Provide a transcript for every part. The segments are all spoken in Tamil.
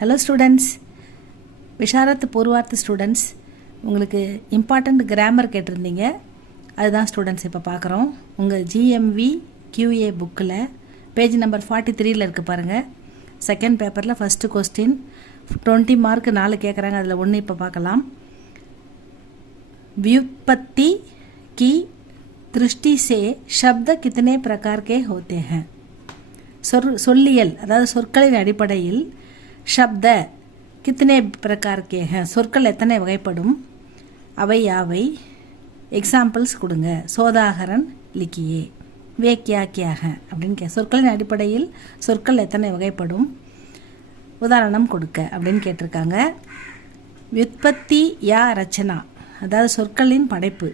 ஹலோ ஸ்டூடெண்ட்ஸ், விஷாரத் பூர்வார்த்த ஸ்டூடெண்ட்ஸ், உங்களுக்கு இம்பார்ட்டண்ட் கிராமர் கேட்டிருந்தீங்க. அதுதான் ஸ்டூடெண்ட்ஸ் இப்போ பார்க்குறோம். உங்கள் ஜிஎம்வி கியூஏ புக்கில் பேஜ் நம்பர் 43 இருக்குது பாருங்கள். செகண்ட் பேப்பரில் ஃபஸ்ட்டு கொஸ்டின் 20 மார்க் 4 கேட்குறாங்க. அதில் ஒன்று இப்போ பார்க்கலாம். व्युत्पत्ति की दृष्टि से शब्द कितने प्रकार के होते हैं? சொல்லியல் அதாவது சொற்களின் அடிப்படையில் शब्द कितने प्रकार के हैं, சொற்கள் எத்தனை வகைப்படும், அவை யாவை, எக்ஸாம்பிள்ஸ் கொடுங்க. சோதாகரன் லிக்கியே வே கியா கியா ஹை அப்படின்னு சொற்களின் அடிப்படையில் சொற்கள் எத்தனை வகைப்படும், உதாரணம் கொடுக்க அப்படின்னு கேட்டிருக்காங்க. व्युत्पत्ति या रचना அதாவது சொற்களின் படைப்பு.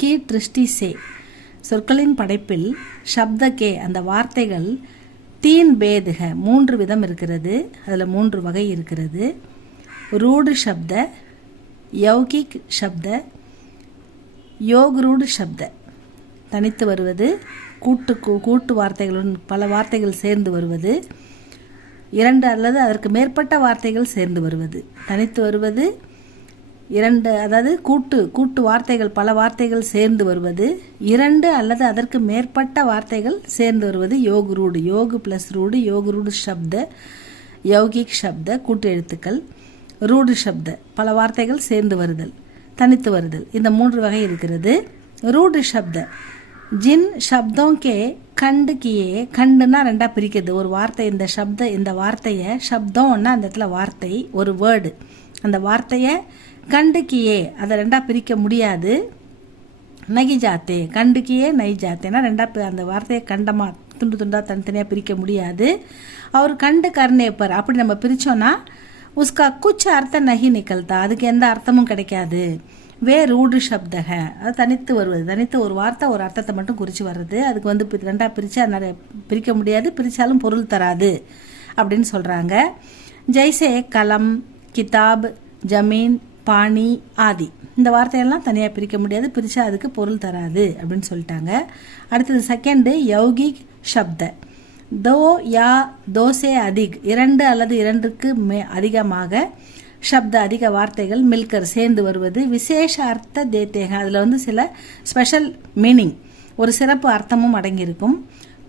கீ திருஷ்டி சே சொற்களின் படைப்பில் சப்தகே அந்த வார்த்தைகள் தீன் பேதுக 3 விதம் இருக்கிறது. அதில் 3 வகை இருக்கிறது. ரூடு சப்த, யௌகிக் சப்த, யோக்ரூடு சப்த. தனித்து வருவது, கூட்டு வார்த்தைகளுடன் பல வார்த்தைகள் சேர்ந்து வருவது, 2 அல்லது அதற்கு மேற்பட்ட வார்த்தைகள் சேர்ந்து வருவது. தனித்து வருவது 2, அதாவது கூட்டு வார்த்தைகள் பல வார்த்தைகள் சேர்ந்து வருவது, 2 அல்லது அதற்கு மேற்பட்ட வார்த்தைகள் சேர்ந்து வருவது. யோக்ரூடு, யோகு ப்ளஸ் ரூடு, யோக்ரூடு சப்த, யௌகிக் சப்த கூட்டு எழுத்துக்கள், ரூடு சப்த பல வார்த்தைகள் சேர்ந்து வருதல், தனித்து வருதல். இந்த 3 வகை இருக்கிறது. ரூடு சப்த ஜின் சப்தோங்கே கண்டு கியே, கண்டுன்னா 2 பிரிக்கிறது. ஒரு வார்த்தை இந்த வார்த்தையை சப்தம்னா அந்த இடத்துல வார்த்தை ஒரு வேர்டு, அந்த வார்த்தையை கண்டு கியே அதை 2 பிரிக்க முடியாது. நகி ஜாத்தே கண்டு கியே நை ஜாத்தேன்னா 2 அந்த வார்த்தையை கண்டமா துண்டு துண்டா தனித்தனியாக பிரிக்க முடியாது. அவர் கண்டு கர்னே பர் அப்படி நம்ம பிரித்தோன்னா உஸ்கா குச் அர்த்தம் நகி நிக்கல்தா, அதுக்கு எந்த அர்த்தமும் கிடைக்காது. வே ரூடு சப்தக அது தனித்து வருவது, தனித்து ஒரு வார்த்தை ஒரு அர்த்தத்தை மட்டும் குறித்து வர்றது. அதுக்கு 2 பிரித்து நிறைய பிரிக்க முடியாது, பிரித்தாலும் பொருள் தராது அப்படின்னு சொல்கிறாங்க. ஜெய்சே கலம், கிதாப், ஜமீன், பாணி ஆதி இந்த வார்த்தையெல்லாம் தனியாக பிரிக்க முடியாது, பிரித்தா அதுக்கு பொருள் தராது அப்படின்னு சொல்லிட்டாங்க. அடுத்தது செகண்டு யௌகிக் சப்த. தோ யா தோசே அதிக் 2 அல்லது 2க்கு அதிகமாக சப்த அதிக வார்த்தைகள் மில்கர் சேர்ந்து வருவது. விசேஷ அர்த்த தேத்தேக அதில் சில ஸ்பெஷல் மீனிங் ஒரு சிறப்பு அர்த்தமும் அடங்கியிருக்கும்.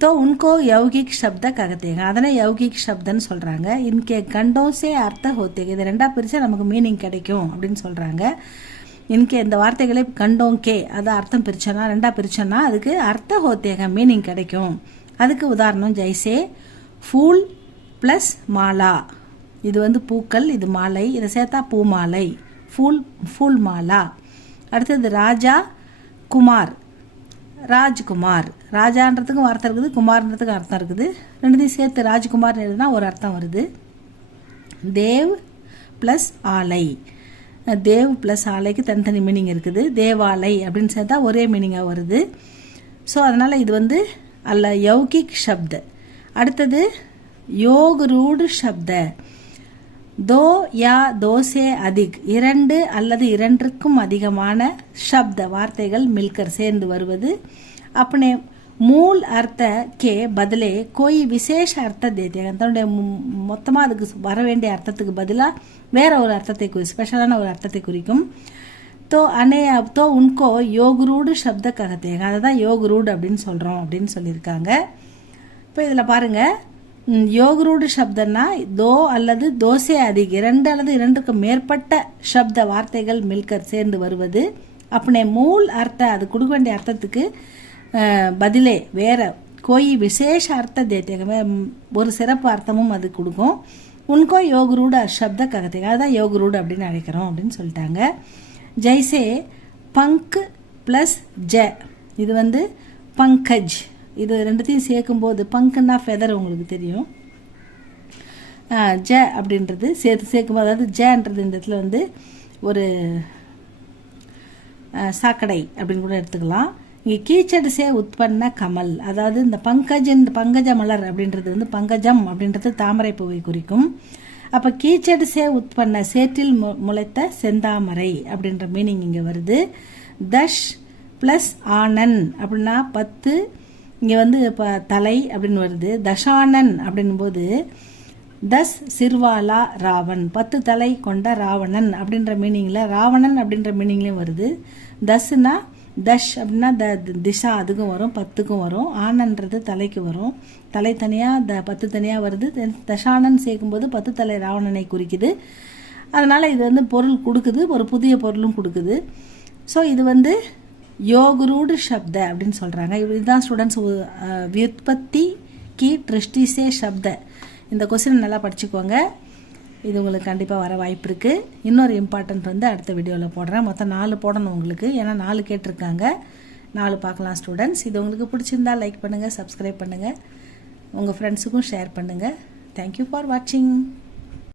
तो उनको यौगिक शब्द कहते हैं, அதனை யௌகிக் சப்தன்னு சொல்கிறாங்க. இன்கே கண்டோசே அர்த்த ஹோத்தேங்க இது 2 பிரித்தா நமக்கு மீனிங் கிடைக்கும் அப்படின்னு சொல்கிறாங்க. இன்கே இந்த வார்த்தைகளை கண்டோங்கே அதை அர்த்தம் பிரித்தோன்னா 2 பிரித்தோன்னா அதுக்கு அர்த்த ஹோத்தேங்க மீனிங் கிடைக்கும். அதுக்கு உதாரணம் ஜெய்சே ஃபூல் ப்ளஸ் மாலா, இது பூக்கள், இது மாலை, இதை சேர்த்தா பூ மாலை, ஃபூல் மாலா. அடுத்தது ராஜா குமார், ராஜ்குமார், ராஜான்றதுக்கும் அர்த்தம் இருக்குது, குமார்ன்றதுக்கும் அர்த்தம் இருக்குது. 2 சேர்த்து ராஜ்குமார் எழுதுனா ஒரு அர்த்தம் வருது. தேவ் ப்ளஸ் ஆலை, தேவ் ப்ளஸ் ஆலைக்கு தனித்தனி மீனிங் இருக்குது. தேவாலை அப்படின்னு சேர்த்தா ஒரே மீனிங்காக வருது. ஸோ அதனால் இது அல்ல யௌகிக் சப்த. அடுத்தது யோக்ரூடு சப்த. தோ யா தோசே அதிக் 2 அல்லது 2க்கும் அதிகமான சப்த வார்த்தைகள் மில்கர் சேர்ந்து வருவது. अपने मूल अर्थ के बदले कोई विशेष अर्थ देते हैं, தன்னுடைய மொத்தமாக அதுக்கு வர வேண்டிய அர்த்தத்துக்கு பதிலாக வேற ஒரு அர்த்தத்தை ஸ்பெஷலான ஒரு அர்த்தத்தை குறிக்கும். तो उनको யோக்ரூடு சப்த कहते हैं, அதை தான் யோக்ரூடு அப்படின்னு சொல்கிறோம் அப்படின்னு சொல்லியிருக்காங்க. இப்போ இதில் பாருங்கள், யோக்ரூடு சப்தன்னா தோ அல்லது தோசே அதிக 2 அல்லது 2க்கு மேற்பட்ட சப்த வார்த்தைகள் மில்கர் சேர்ந்து வருவது. அப்பனே மூல் அர்த்த அது கொடுக்க வேண்டிய அர்த்தத்துக்கு பதிலே வேற கோய் விசேஷ அர்த்த தேத்தேங்க ஒரு சிறப்பு அர்த்தமும் அது கொடுக்கும். உன்கோ யோக்ரூடு சப்த ககத்தேங்க அதுதான் யோக்ரூடு அப்படின்னு அழைக்கிறோம் அப்படின்னு சொல்லிட்டாங்க. ஜெய்சே பங்க் ப்ளஸ் ஜ இது பங்கஜ், இது 2த்தையும் சேர்க்கும்போது பங்குன்னா ஃபெதர் உங்களுக்கு தெரியும். ஜ அப்படின்றது சேர்க்கும்போது அதாவது ஜன்றது இந்த இடத்துல ஒரு சாக்கடை அப்படின்னு கூட எடுத்துக்கலாம். இங்கே கீச்சடு சே உட்பண்ண கமல், அதாவது இந்த பங்கஜ மலர் அப்படின்றது பங்கஜம் அப்படின்றது தாமரை பூவை குறிக்கும். அப்போ கீச்சடு சே உட்பண்ண சேற்றில் முளைத்த செந்தாமரை அப்படின்ற மீனிங் இங்கே வருது. தஷ் ப்ளஸ் ஆனன் அப்படின்னா 10, இங்கே இப்போ தலை அப்படின்னு வருது. தசானன் அப்படின்போது தஸ் சிர்வாலா ராவன், 10 தலை கொண்ட ராவணன் அப்படின்ற மீனிங்கில், ராவணன் அப்படின்ற மீனிங்லேயும் வருது. தஸ்னா தஷ் அப்படின்னா திஷா அதுக்கும் வரும், 10க்கும் வரும். ஆனன்றது தலைக்கு வரும், தலை தனியாக 10 தனியாக வருது. தஷானன் சேர்க்கும்போது 10 தலை ராவணனை குறிக்குது. அதனால் இது வந்து பொருள் கொடுக்குது, ஒரு புதிய பொருளும் கொடுக்குது. ஸோ இது யோகுரூடு ஷப்த அப்படின்னு சொல்கிறாங்க. இதுதான் ஸ்டூடெண்ட்ஸ் வியுத்பத்தி கி திருஷ்டி சே ஷப்த. இந்த கொஸ்டின் நல்லா படிச்சுக்கோங்க, இது உங்களுக்கு கண்டிப்பாக வர வாய்ப்பு இருக்குது. இன்னொரு இம்பார்ட்டன்ட் அடுத்த வீடியோவில் போடுறேன். மொத்தம் 4 போடணும் உங்களுக்கு, ஏன்னா 4 கேட்டிருக்காங்க. 4 பார்க்கலாம் ஸ்டூடெண்ட்ஸ். இது உங்களுக்கு பிடிச்சிருந்தா லைக் பண்ணுங்கள், சப்ஸ்கிரைப் பண்ணுங்கள், உங்கள் ஃப்ரெண்ட்ஸுக்கும் ஷேர் பண்ணுங்கள். தேங்க்யூ ஃபார் வாட்சிங்.